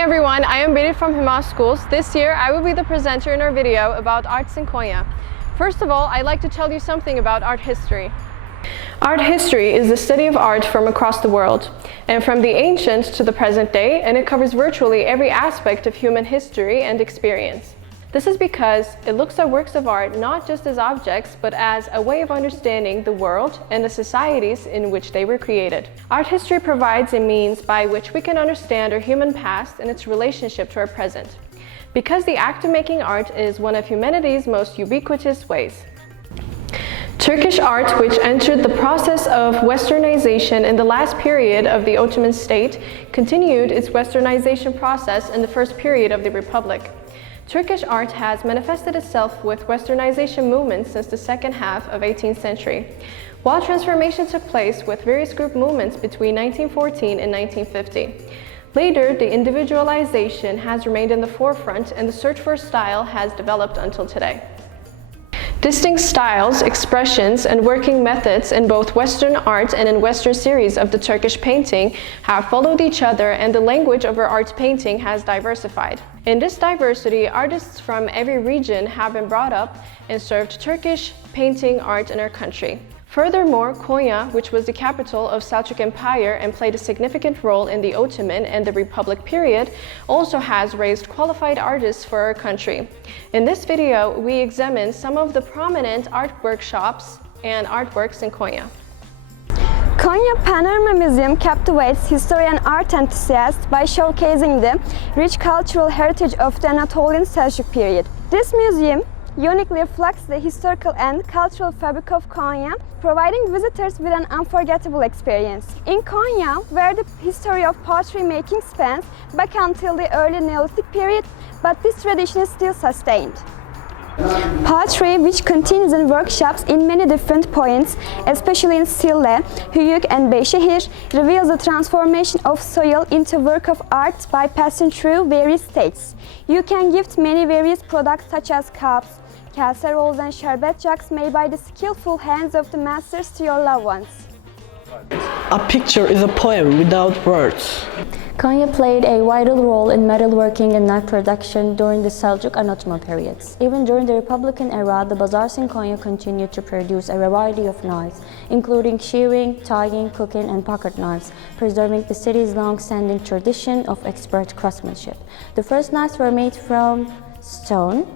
Hi everyone, I am Berit from Huma Schools. This year I will be the presenter in our video about arts in Konya. First of all, I'd like to tell you something about art history. Art history is the study of art from across the world, and from the ancient to the present day, and it covers virtually every aspect of human history and experience. This is because it looks at works of art not just as objects, but as a way of understanding the world and the societies in which they were created. Art history provides a means by which we can understand our human past and its relationship to our present, because the act of making art is one of humanity's most ubiquitous ways. Turkish art, which entered the process of westernization in the last period of the Ottoman state, continued its westernization process in the first period of the Republic. Turkish art has manifested itself with westernization movements since the second half of 18th century, while transformation took place with various group movements between 1914 and 1950. Later, the individualization has remained in the forefront and the search for style has developed until today. Distinct styles, expressions, and working methods in both Western art and in Western series of the Turkish painting have followed each other, and the language of our art painting has diversified. In this diversity, artists from every region have been brought up and served Turkish painting art in our country. Furthermore, Konya, which was the capital of Selçuk Empire and played a significant role in the Ottoman and the Republic period, also has raised qualified artists for our country. In this video, we examine some of the prominent art workshops and artworks in Konya. Konya Panorama Museum captivates historian art enthusiasts by showcasing the rich cultural heritage of the Anatolian Selçuk period. This museum uniquely reflects the historical and cultural fabric of Konya, providing visitors with an unforgettable experience. In Konya, where the history of pottery making spans back until the early Neolithic period, but this tradition is still sustained. Pottery, which continues in workshops in many different points, especially in Sille, Höyük and Beyşehir, reveals the transformation of soil into work of art by passing through various stages. You can gift many various products such as cups, casseroles and sherbet jugs made by the skillful hands of the masters to your loved ones. A picture is a poem without words. Konya played a vital role in metalworking and knife production during the Seljuk and Ottoman periods. Even during the Republican era, the bazaars in Konya continued to produce a variety of knives, including shearing, tying, cooking, and pocket knives, preserving the city's long-standing tradition of expert craftsmanship. The first knives were made from stone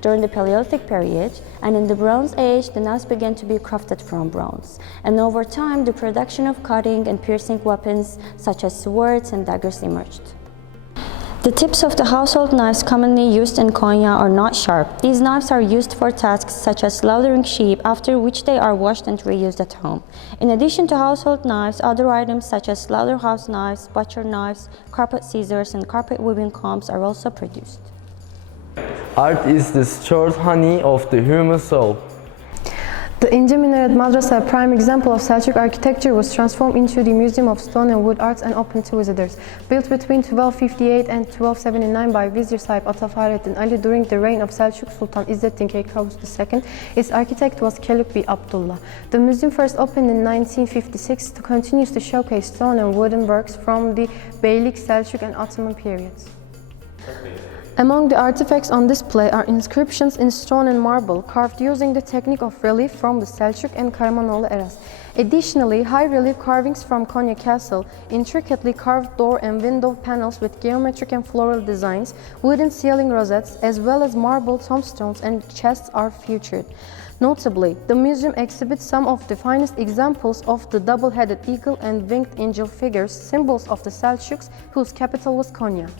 during the Paleolithic period, and in the Bronze Age, the knives began to be crafted from bronze. And over time, the production of cutting and piercing weapons, such as swords and daggers, emerged. The tips of the household knives commonly used in Konya are not sharp. These knives are used for tasks such as slaughtering sheep, after which they are washed and reused at home. In addition to household knives, other items such as slaughterhouse knives, butcher knives, carpet scissors, and carpet weaving combs are also produced. Art is the stored honey of the human soul. The Ince Minare Madrasa, a prime example of Selçuk architecture, was transformed into the Museum of Stone and Wood Arts and open to visitors. Built between 1258 and 1279 by Vizier Sahib Atafahrettin Ali during the reign of Selçuk Sultan İzzettin Keykubat II, its architect was Keluk B. Abdullah. The museum first opened in 1956 to continue to showcase stone and wooden works from the Beylik, Selçuk and Ottoman periods. Among the artifacts on display are inscriptions in stone and marble carved using the technique of relief from the Selçuk and Karamanoğlu eras. Additionally, high-relief carvings from Konya Castle, intricately carved door and window panels with geometric and floral designs, wooden ceiling rosettes, as well as marble tombstones and chests are featured. Notably, the museum exhibits some of the finest examples of the double-headed eagle and winged angel figures, symbols of the Selçuks, whose capital was Konya.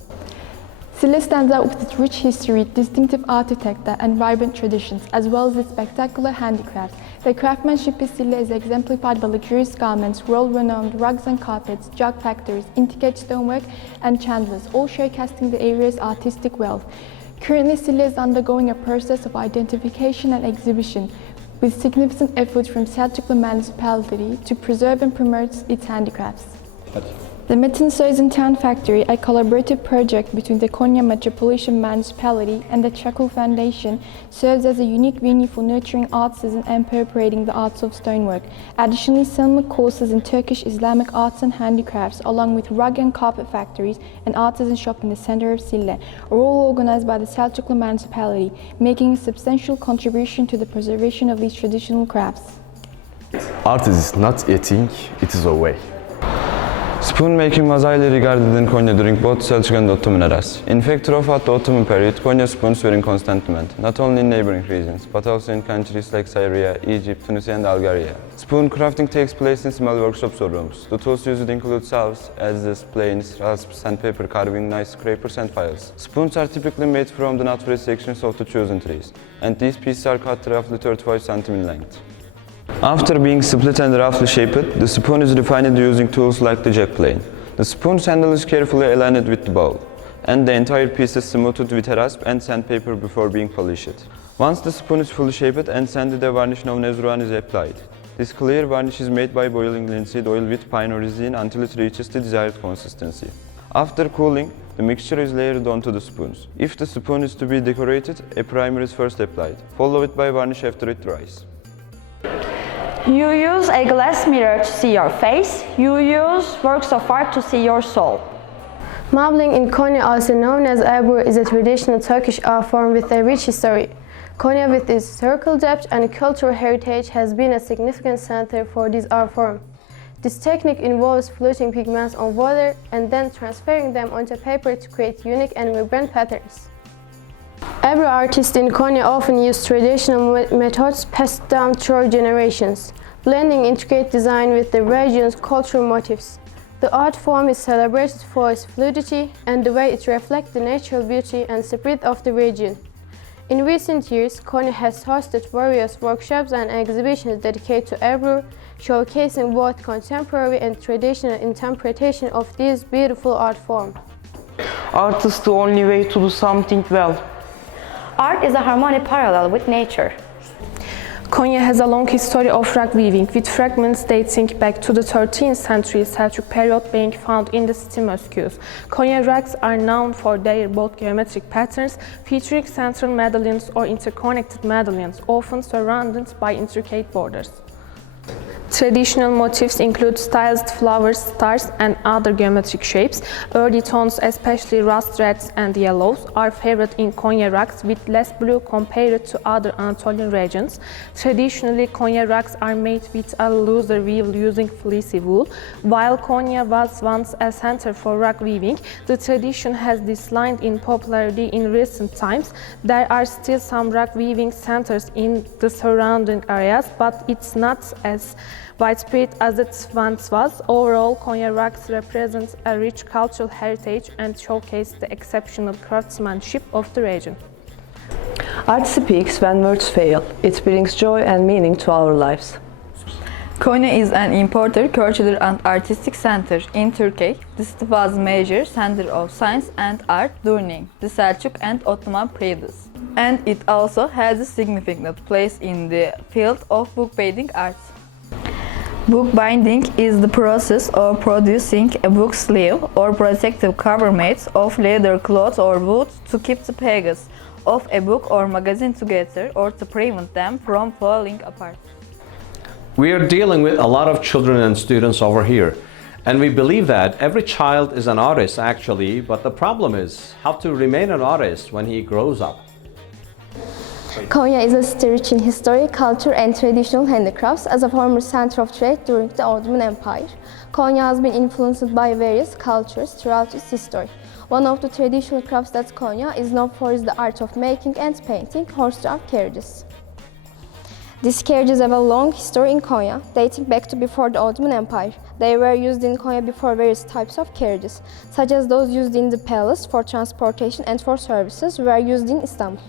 Sille stands out with its rich history, distinctive architecture, and vibrant traditions, as well as its spectacular handicrafts. The craftsmanship in Sille is exemplified by luxurious garments, world-renowned rugs and carpets, jug factories, intricate stonework, and chandlers, all showcasing the area's artistic wealth. Currently, Sille is undergoing a process of identification and exhibition, with significant efforts from Selçuklu municipality to preserve and promote its handicrafts. The Metin Town Factory, a collaborative project between the Konya Metropolitan Municipality and the Çakıl Foundation, serves as a unique venue for nurturing artisans and perpetuating the arts of stonework. Additionally, summer courses in Turkish Islamic arts and handicrafts, along with rug and carpet factories and artisan shop in the center of Sille, are all organized by the Selçuklu Municipality, making a substantial contribution to the preservation of these traditional crafts. Art is not a thing, it is a way. Spoon making was highly regarded in Konya during both Selçuk and Ottoman eras. In fact, throughout the Ottoman period, Konya spoons were in constant demand, not only in neighboring regions, but also in countries like Syria, Egypt, Tunisia and Algeria. Spoon crafting takes place in small workshops or rooms. The tools used include saws, adzes, planes, rasps, sandpaper carving, knife scrapers and files. Spoons are typically made from the nut-free sections of the chosen trees, and these pieces are cut roughly 35 cm in length. After being split and roughly shaped, the spoon is refined using tools like the jack plane. The spoon's handle is carefully aligned with the bowl, and the entire piece is smoothed with a rasp and sandpaper before being polished. Once the spoon is fully shaped and sanded, a varnish known as ruan is applied. This clear varnish is made by boiling linseed oil with pine resin until it reaches the desired consistency. After cooling, the mixture is layered onto the spoons. If the spoon is to be decorated, a primer is first applied, followed by varnish after it dries. You use a glass mirror to see your face. You use works of art to see your soul. Marbling in Konya, also known as Ebru, is a traditional Turkish art form with a rich history. Konya, with its historical depth and cultural heritage, has been a significant center for this art form. This technique involves fluting pigments on water and then transferring them onto paper to create unique and vibrant patterns. Ebru artists in Konya often use traditional methods passed down through generations, blending intricate design with the region's cultural motifs. The art form is celebrated for its fluidity and the way it reflects the natural beauty and spirit of the region. In recent years, Konya has hosted various workshops and exhibitions dedicated to Ebru, showcasing both contemporary and traditional interpretation of this beautiful art form. Art is the only way to do something well. Art is a harmonic parallel with nature. Konya has a long history of rug weaving, with fragments dating back to the 13th century Selçuk period being found in the city mosques. Konya rugs are known for their bold geometric patterns, featuring central medallions or interconnected medallions, often surrounded by intricate borders. Traditional motifs include stylized flowers, stars, and other geometric shapes. Earthy tones, especially rust reds and yellows, are favored in Konya rugs, with less blue compared to other Anatolian regions. Traditionally, Konya rugs are made with a looser weave using fleecy wool. While Konya was once a center for rug weaving, the tradition has declined in popularity in recent times. There are still some rug weaving centers in the surrounding areas, but it's not as widespread as it once was. Overall, Konya rugs represent a rich cultural heritage and showcase the exceptional craftsmanship of the region. Art speaks when words fail. It brings joy and meaning to our lives. Konya is an important cultural and artistic center in Turkey. The city was a major center of science and art during the Selçuk and Ottoman periods. And it also has a significant place in the field of bookbinding art. Bookbinding is the process of producing a book sleeve or protective cover made of leather, cloth or wood to keep the pages of a book or magazine together or to prevent them from falling apart. We are dealing with a lot of children and students over here, and we believe that every child is an artist actually, but the problem is how to remain an artist when he grows up. Konya is a city rich in history, culture and traditional handicrafts. As a former center of trade during the Ottoman Empire, Konya has been influenced by various cultures throughout its history. One of the traditional crafts that Konya is known for is the art of making and painting horse-drawn carriages. These carriages have a long history in Konya, dating back to before the Ottoman Empire. They were used in Konya before various types of carriages, such as those used in the palace for transportation and for services, were used in Istanbul.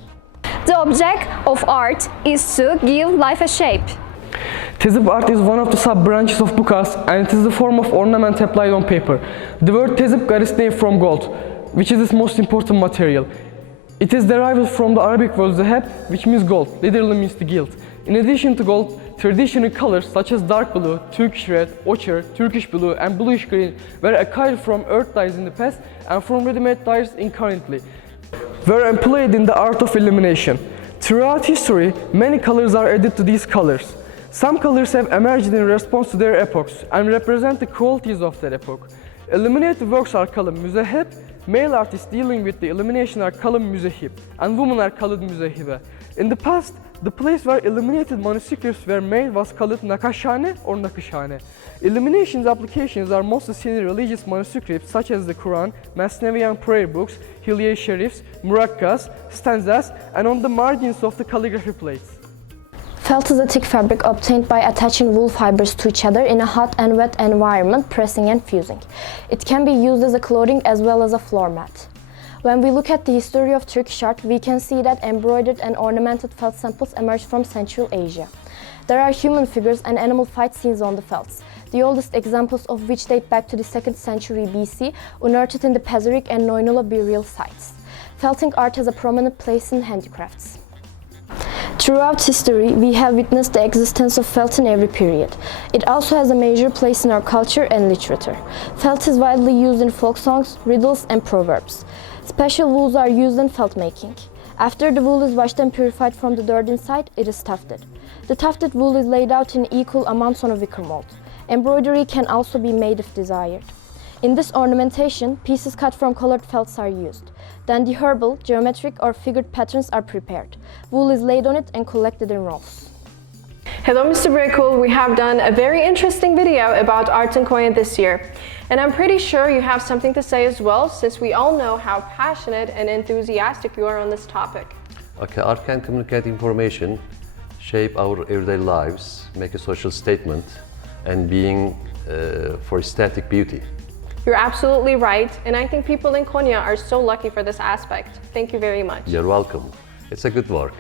The object of art is to give life a shape. Tezip art is one of the sub-branches of book art, and it is the form of ornament applied on paper. The word tezip got its name from gold, which is its most important material. It is derived from the Arabic word zahab, which means gold, literally means the gilt. In addition to gold, traditional colors such as dark blue, Turkish red, ochre, Turkish blue, and bluish green were acquired from earth dyes in the past and from ready-made dyes in currently, were employed in the art of illumination. Throughout history, many colors are added to these colors. Some colors have emerged in response to their epochs and represent the qualities of that epoch. Illuminated works are called müzehep, male artists dealing with the illumination are called müzehip, and women are called müzehibe. In the past, the place where illuminated manuscripts were made was called nakashhane or nakışhane. Illumination's applications are mostly seen in religious manuscripts such as the Quran, Masnavian prayer books, Hilye Sharifs, Murakkas, stanzas, and on the margins of the calligraphy plates. Felt is a thick fabric obtained by attaching wool fibers to each other in a hot and wet environment, pressing and fusing. It can be used as a clothing as well as a floor mat. When we look at the history of Turkish art, we can see that embroidered and ornamented felt samples emerged from Central Asia. There are human figures and animal fight scenes on the felts, the oldest examples of which date back to the 2nd century BC, unearthed in the Pazorik and Noynola burial sites. Felting art has a prominent place in handicrafts. Throughout history, we have witnessed the existence of felt in every period. It also has a major place in our culture and literature. Felt is widely used in folk songs, riddles, and proverbs. Special wools are used in felt making. After the wool is washed and purified from the dirt inside, it is tufted. The tufted wool is laid out in equal amounts on a wicker mold. Embroidery can also be made if desired. In this ornamentation, pieces cut from colored felts are used. Then the herbal, geometric, or figured patterns are prepared. Wool is laid on it and collected in rolls. Hello Mr. Brekul, we have done a very interesting video about art in Konya this year. And I'm pretty sure you have something to say as well, since we all know how passionate and enthusiastic you are on this topic. Okay, art can communicate information, shape our everyday lives, make a social statement, and being for aesthetic beauty. You're absolutely right, and I think people in Konya are so lucky for this aspect. Thank you very much. You're welcome. It's a good work.